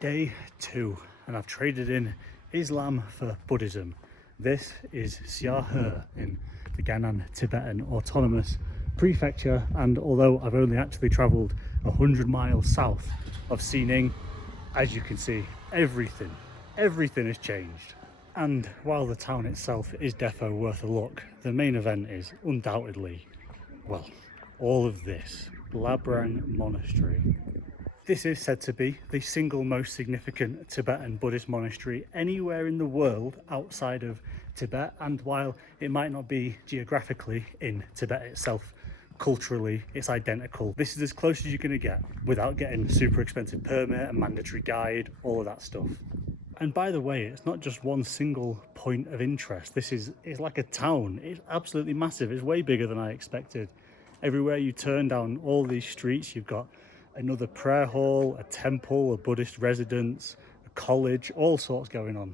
Day 2, and I've traded in Islam for Buddhism. This is Xiahe in the Gansu Tibetan Autonomous Prefecture, and although I've only actually travelled 100 miles south of Xining, as you can see, everything has changed. And while the town itself is defo worth a look, the main event is undoubtedly, well, all of this. Labrang Monastery. This is said to be the single most significant Tibetan Buddhist monastery anywhere in the world outside of Tibet, and while it might not be geographically in Tibet itself, culturally it's identical. This is as close as you're going to get without getting a super expensive permit, a mandatory guide, all of that stuff. And by the way, it's not just one single point of interest. It's like a town. It's absolutely massive. It's way bigger than I expected. Everywhere you turn down all these streets, you've got another prayer hall, a temple, a Buddhist residence, a college, all sorts going on.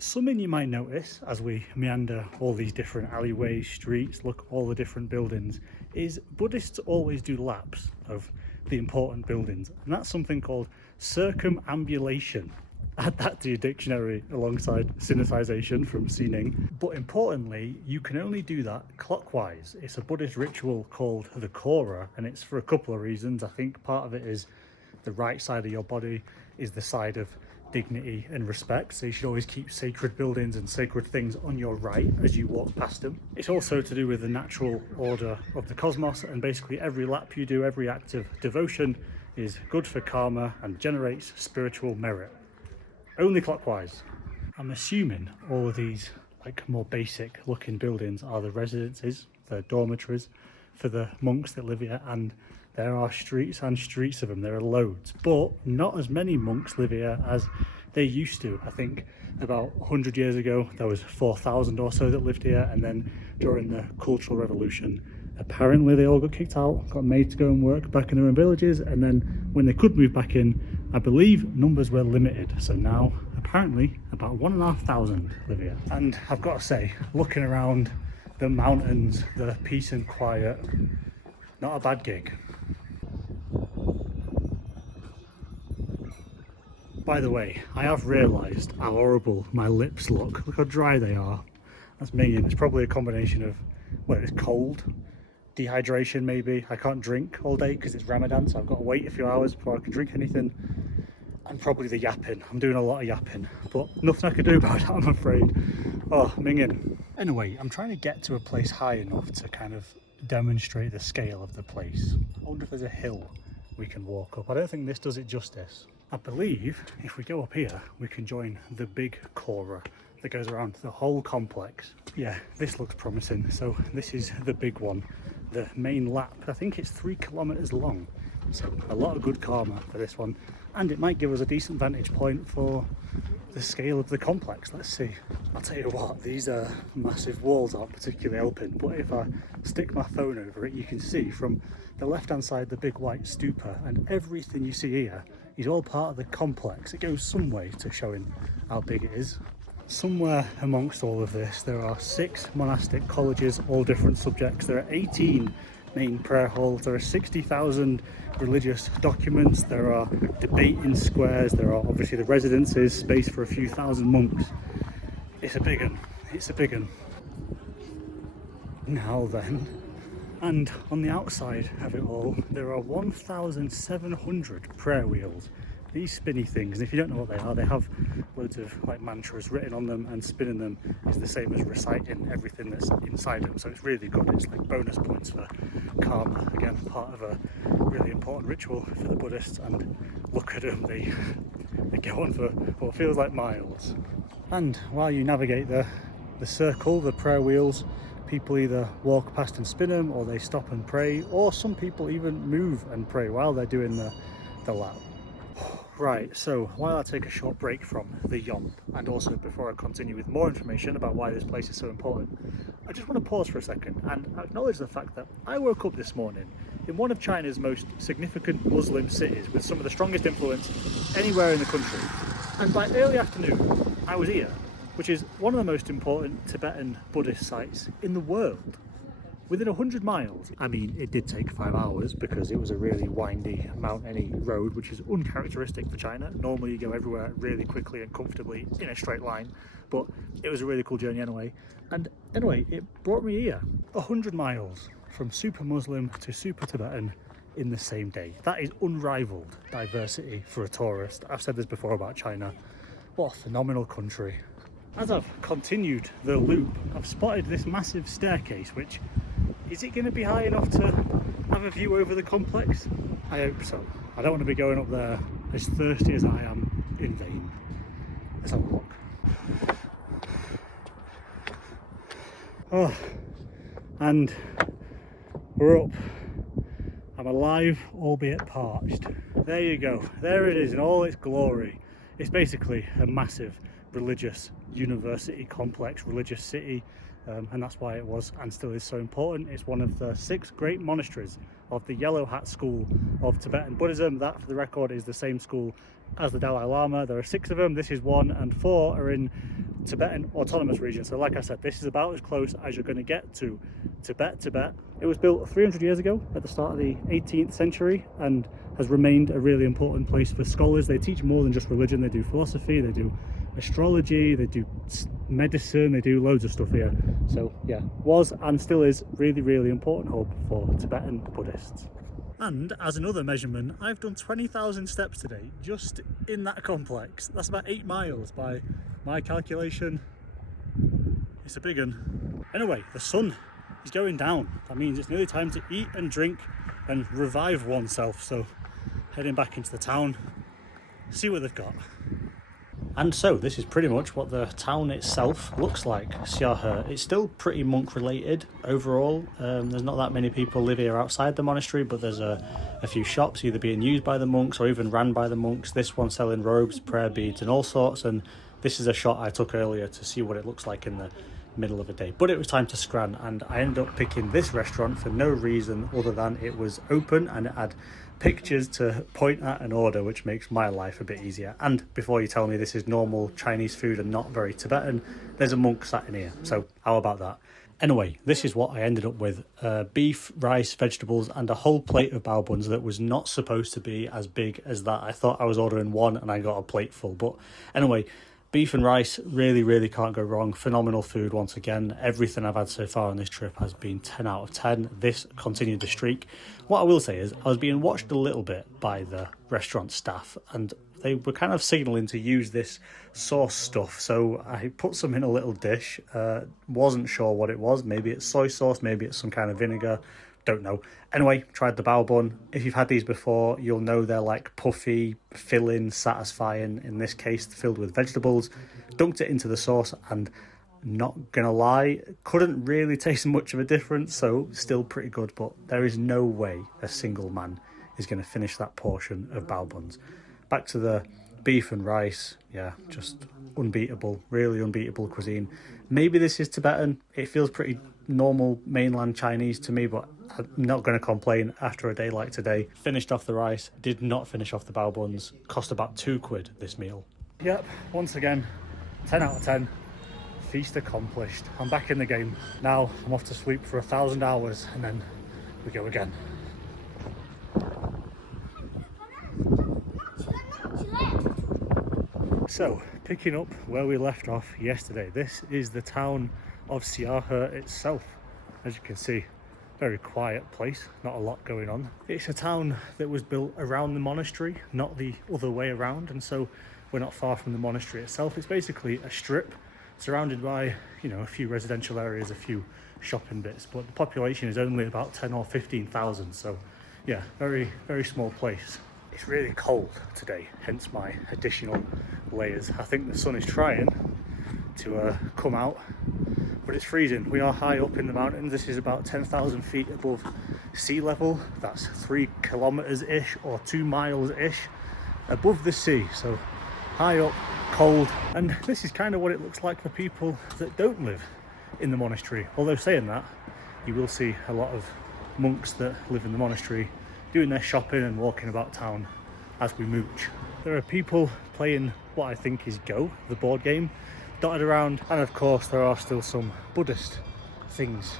Something you might notice as we meander all these different alleyways, streets, look all the different buildings, is Buddhists always do laps of the important buildings, and that's something called circumambulation. Add that to your dictionary alongside syncretization from Xining. But importantly, you can only do that clockwise. It's a Buddhist ritual called the kora, and it's for a couple of reasons. I think part of it is the right side of your body is the side of dignity and respect, so you should always keep sacred buildings and sacred things on your right as you walk past them. It's also to do with the natural order of the cosmos, and basically every lap you do, every act of devotion is good for karma and generates spiritual merit. Only clockwise. I'm assuming all of these more basic looking buildings are the residences, the dormitories for the monks that live here, and there are streets and streets of them. There are loads, but not as many monks live here as they used to. I think about 100 years ago there was 4,000 or so that lived here, and then during the Cultural Revolution apparently they all got kicked out, got made to go and work back in their own villages, and then when they could move back in, I believe numbers were limited, so now apparently about 1,500 live here. And I've got to say, looking around the mountains, the peace and quiet, not a bad gig. By the way, I have realised how horrible my lips look. Look how dry they are. That's me, and it's probably a combination of, well, it's cold, dehydration maybe. I can't drink all day because it's Ramadan, so I've got to wait a few hours before I can drink anything. And probably the yapping. I'm doing a lot of yapping, but nothing I can do about it, I'm afraid. Oh, minging. Anyway, I'm trying to get to a place high enough to kind of demonstrate the scale of the place. I wonder if there's a hill we can walk up. I don't think this does it justice. I believe if we go up here, we can join the big kora that goes around the whole complex. Yeah, this looks promising. So this is the big one, the main lap. I think it's 3 kilometers long, so a lot of good karma for this one, and it might give us a decent vantage point for the scale of the complex. Let's see. I'll tell you what, these massive walls aren't particularly helping, but if I stick my phone over it, you can see from the left hand side the big white stupa, and everything you see here is all part of the complex. It goes some way to showing how big it is. Somewhere amongst all of this, there are 6 monastic colleges, all different subjects. There are 18 main prayer halls. There are 60,000 religious documents. There are debating squares. There are obviously the residences, space for a few thousand monks. It's a big one. It's a big one. Now then, and on the outside of it all, there are 1,700 prayer wheels. These spinny things, and if you don't know what they have loads of mantras written on them, and spinning them is the same as reciting everything that's inside them, so it's really good. It's like bonus points for karma. Again, part of a really important ritual for the Buddhists, and look at them, they go on for what feels like miles. And while you navigate the circle, the prayer wheels, people either walk past and spin them, or they stop and pray, or some people even move and pray while they're doing the lap. Right, so while I take a short break from the yomp, and also before I continue with more information about why this place is so important, I just want to pause for a second and acknowledge the fact that I woke up this morning in one of China's most significant Muslim cities with some of the strongest influence anywhere in the country. And by early afternoon, I was here, which is one of the most important Tibetan Buddhist sites in the world. within 100 miles. I mean, it did take 5 hours because it was a really windy mountainy road, which is uncharacteristic for China. Normally you go everywhere really quickly and comfortably in a straight line, but it was a really cool journey anyway. And anyway, it brought me here, 100 miles from super Muslim to super Tibetan in the same day. That is unrivaled diversity for a tourist. I've said this before about China. What a phenomenal country. As I've continued the loop, I've spotted this massive staircase, which, is it going to be high enough to have a view over the complex? I hope so. I don't want to be going up there as thirsty as I am in vain. Let's have a look. Oh, and we're up. I'm alive, albeit parched. There you go. There it is in all its glory. It's basically a massive religious university complex, religious city, and that's why it was and still is so important. It's one of the 6 great monasteries of the Yellow Hat school of Tibetan Buddhism. That, for the record, is the same school as the Dalai Lama. There are 6 of them. This is 1, and 4 are in Tibetan Autonomous Region. So like I said, this is about as close as you're going to get to Tibet. It was built 300 years ago at the start of the 18th century and has remained a really important place for scholars. They teach more than just religion. They do philosophy, they do astrology, they do medicine, they do loads of stuff here. So yeah, was and still is really important hub for Tibetan Buddhists. And as another measurement, I've done 20,000 steps today just in that complex. That's about 8 miles by my calculation. It's a big one. Anyway, the sun is going down. That means it's nearly time to eat and drink and revive oneself. So heading back into the town, see what they've got. And so this is pretty much what the town itself looks like, Xiahe. It's still pretty monk related overall. There's not that many people live here outside the monastery, but there's a few shops either being used by the monks or even ran by the monks. This one selling robes, prayer beads and all sorts, and this is a shot I took earlier to see what it looks like in the middle of a day. But it was time to scran, and I ended up picking this restaurant for no reason other than it was open and it had pictures to point at and order, which makes my life a bit easier. And before you tell me this is normal Chinese food and not very Tibetan, there's a monk sat in here, so how about that? Anyway, this is what I ended up with. Beef, rice, vegetables and a whole plate of bao buns that was not supposed to be as big as that. I thought I was ordering one and I got a plate full, but anyway, beef and rice, really can't go wrong. Phenomenal food once again. Everything I've had so far on this trip has been 10 out of 10. This continued the streak. What I will say is I was being watched a little bit by the restaurant staff and they were kind of signalling to use this sauce stuff. So I put some in a little dish. Wasn't sure what it was. Maybe it's soy sauce, maybe it's some kind of vinegar. Don't know. Anyway, tried the bao bun. If you've had these before, you'll know they're like puffy, filling, satisfying. In this case, filled with vegetables. Dunked it into the sauce and not gonna lie, couldn't really taste much of a difference, so still pretty good, but there is no way a single man is gonna finish that portion of bao buns. Back to the beef and rice, yeah, just unbeatable, really unbeatable cuisine. Maybe this is Tibetan. It feels pretty normal mainland Chinese to me, but I'm not going to complain after a day like today. Finished off the rice, did not finish off the bao buns. Cost about £2 this meal. Yep, once again, 10 out of 10. Feast accomplished. I'm back in the game. Now I'm off to sleep for 1,000 hours and then we go again. So, picking up where we left off yesterday, this is the town of Xiahe itself. As you can see, very quiet place, not a lot going on. It's a town that was built around the monastery, not the other way around, and so we're not far from the monastery itself. It's basically a strip surrounded by, you know, a few residential areas, a few shopping bits, but the population is only about 10 or 15,000, so yeah, very small place. It's really cold today, hence my additional layers. I think the sun is trying to come out, but it's freezing. We are high up in the mountains. This is about 10,000 feet above sea level. That's 3 kilometers-ish or 2 miles-ish above the sea. So high up, cold, and this is kind of what it looks like for people that don't live in the monastery. Although saying that, you will see a lot of monks that live in the monastery doing their shopping and walking about town as we mooch. There are people playing what I think is Go, the board game, dotted around, and of course there are still some Buddhist things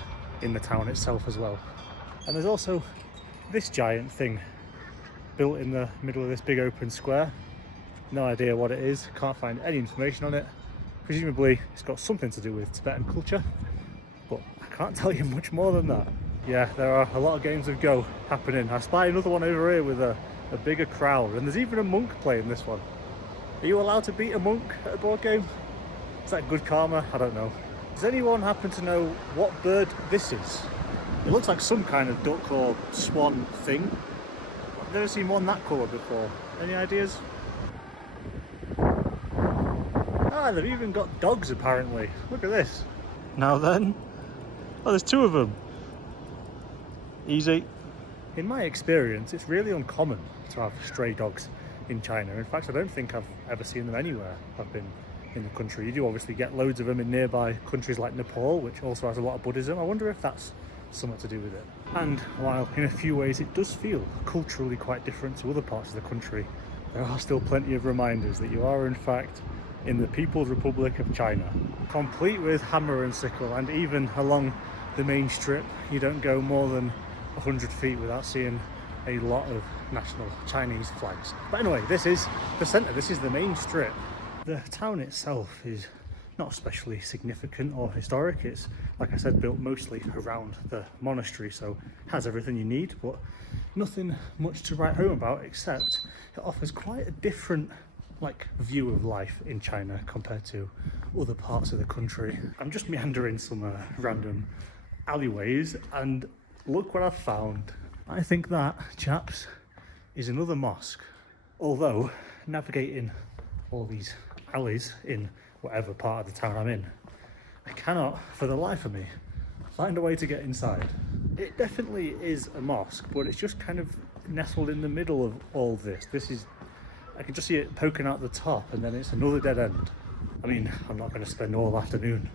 in the town itself as well. And there's also this giant thing built in the middle of this big open square. No idea what it is, can't find any information on it. Presumably it's got something to do with Tibetan culture, but I can't tell you much more than that. Yeah, there are a lot of games of Go happening. I spy another one over here with a bigger crowd, and there's even a monk playing this one. Are you allowed to beat a monk at a board game? Is that good karma? I don't know. Does anyone happen to know what bird this is? It looks like some kind of duck or swan thing. I've never seen one that colour before. Any ideas? Ah, they've even got dogs apparently. Look at this. Now then. Oh, there's two of them. Easy. In my experience, it's really uncommon to have stray dogs in China. In fact, I don't think I've ever seen them anywhere I've been in the country. You do obviously get loads of them in nearby countries like Nepal, which also has a lot of Buddhism. I wonder if that's something to do with it. And while in a few ways it does feel culturally quite different to other parts of the country, there are still plenty of reminders that you are in fact in the People's Republic of China, complete with hammer and sickle. And even along the main strip, you don't go more than 100 feet without seeing a lot of national Chinese flags. But anyway, this is the centre, this is the main strip. The town itself is not especially significant or historic. It's, like I said, built mostly around the monastery, so has everything you need, but nothing much to write home about, except it offers quite a different view of life in China compared to other parts of the country. I'm just meandering some random alleyways, and look what I've found. I think that, chaps, is another mosque. Although navigating all these alleys in whatever part of the town I'm in, I cannot for the life of me find a way to get inside. It definitely is a mosque, but it's just kind of nestled in the middle of all this. I can just see it poking out the top, and then it's another dead end. I mean, I'm not going to spend all afternoon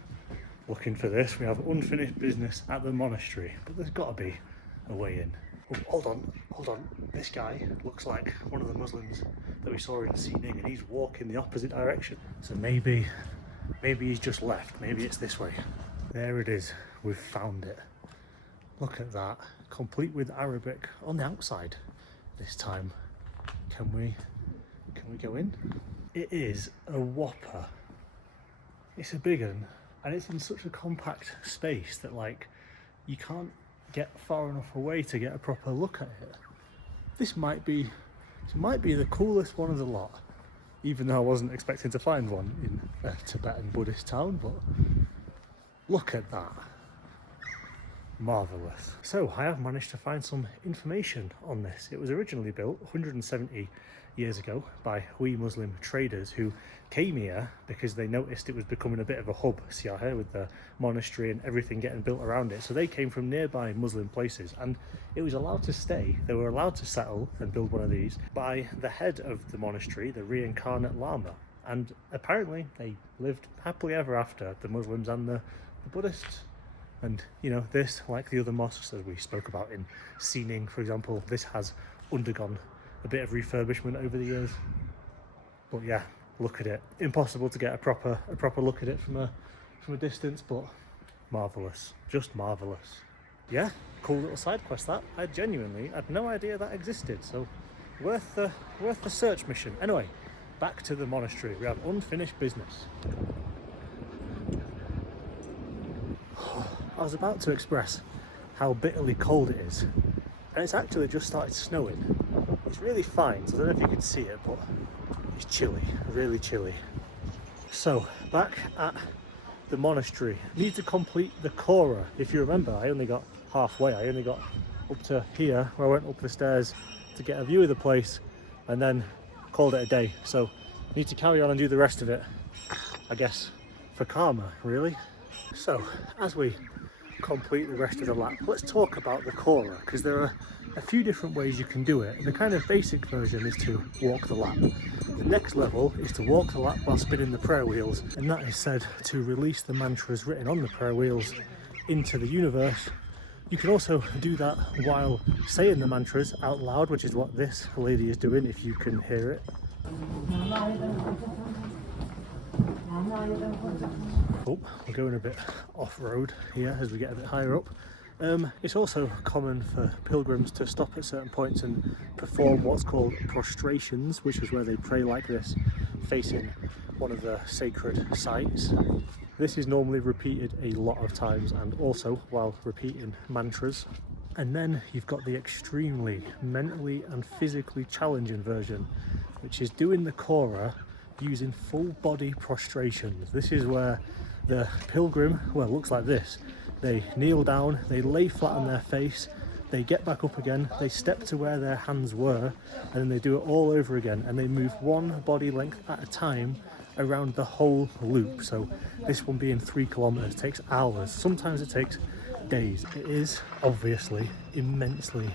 looking for this. We have unfinished business at the monastery, but there's got to be a way in. Oh, hold on. This guy looks like one of the Muslims that we saw in Xining, and he's walking the opposite direction. So maybe he's just left. Maybe it's this way. There it is. We've found it. Look at that. Complete with Arabic on the outside this time. Can we go in? It is a whopper. It's a big one, and it's in such a compact space that you can't get far enough away to get a proper look at it. This might be the coolest one of the lot, even though I wasn't expecting to find one in a Tibetan Buddhist town, but look at that. Marvellous. So I have managed to find some information on this. It was originally built 170 years ago by Hui Muslim traders who came here because they noticed it was becoming a bit of a hub, Xiahe, with the monastery and everything getting built around it. So they came from nearby Muslim places, and it was allowed to stay. They were allowed to settle and build one of these by the head of the monastery, the reincarnate Lama. And apparently they lived happily ever after, the Muslims and the Buddhists. And this, like the other mosques as we spoke about in Xining, for example, this has undergone a bit of refurbishment over the years. But yeah, look at it. Impossible to get a proper look at it from a distance, but marvellous. Just marvellous. Yeah, cool little side quest that. I genuinely had no idea that existed, so worth the search mission. Anyway, back to the monastery. We have unfinished business. I was about to express how bitterly cold it is, and it's actually just started snowing. It's really fine, so I don't know if you can see it, but it's chilly, really chilly. So, back at the monastery, need to complete the kora. If you remember, I only got halfway. I only got up to here, where I went up the stairs to get a view of the place, and then called it a day. So, need to carry on and do the rest of it, I guess, for karma, really. So, as we complete the rest of the lap, let's talk about the kora, because there are a few different ways you can do it. The kind of basic version is to walk the lap. The next level is to walk the lap while spinning the prayer wheels, and that is said to release the mantras written on the prayer wheels into the universe. You can also do that while saying the mantras out loud, which is what this lady is doing, if you can hear it. Oh, we're going a bit off-road here as we get a bit higher up. It's also common for pilgrims to stop at certain points and perform what's called prostrations, which is where they pray like this, facing one of the sacred sites. This is normally repeated a lot of times, and also while repeating mantras. And then you've got the extremely mentally and physically challenging version, which is doing the kora using full body prostrations. This is where the pilgrim, well, it looks like this. They kneel down, they lay flat on their face, they get back up again, they step to where their hands were, and then they do it all over again, and they move one body length at a time around the whole loop. So this one being 3 kilometers takes hours, sometimes it takes days. It is obviously immensely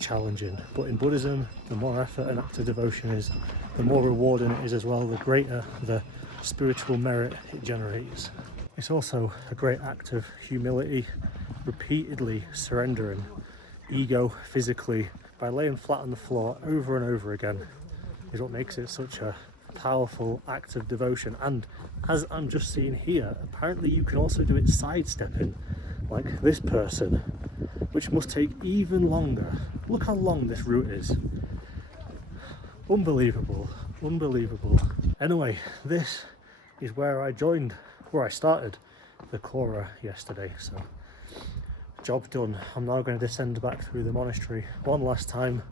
challenging, but in Buddhism, the more effort and active devotion is, the more rewarding it is as well, the greater the spiritual merit it generates. It's also a great act of humility, repeatedly surrendering ego physically by laying flat on the floor over and over again is what makes it such a powerful act of devotion. And as I'm just seeing here, apparently you can also do it sidestepping like this person, which must take even longer. Look how long this route is. Unbelievable, unbelievable. Anyway, this is where I started the kora yesterday, so job done. I'm now going to descend back through the monastery one last time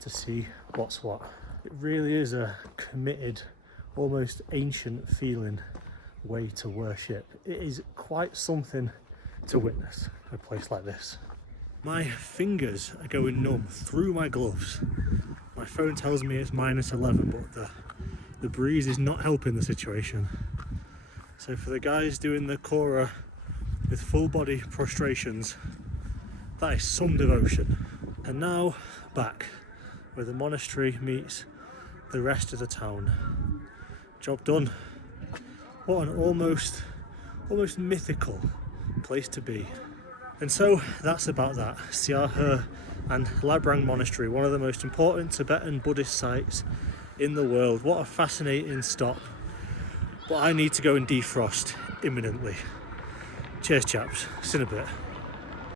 to see what's what. It really is a committed, almost ancient feeling way to worship. It is quite something to witness a place like this. My fingers are going numb through my gloves. My phone tells me it's -11, but the breeze is not helping the situation. So for the guys doing the kora with full body prostrations, that is some devotion. And now back where the monastery meets the rest of the town. Job done. What an almost mythical place to be. And so that's about that. Xiahe and Labrang Monastery, one of the most important Tibetan Buddhist sites in the world. What a fascinating stop. But I need to go and defrost imminently. Cheers chaps, see you in a bit.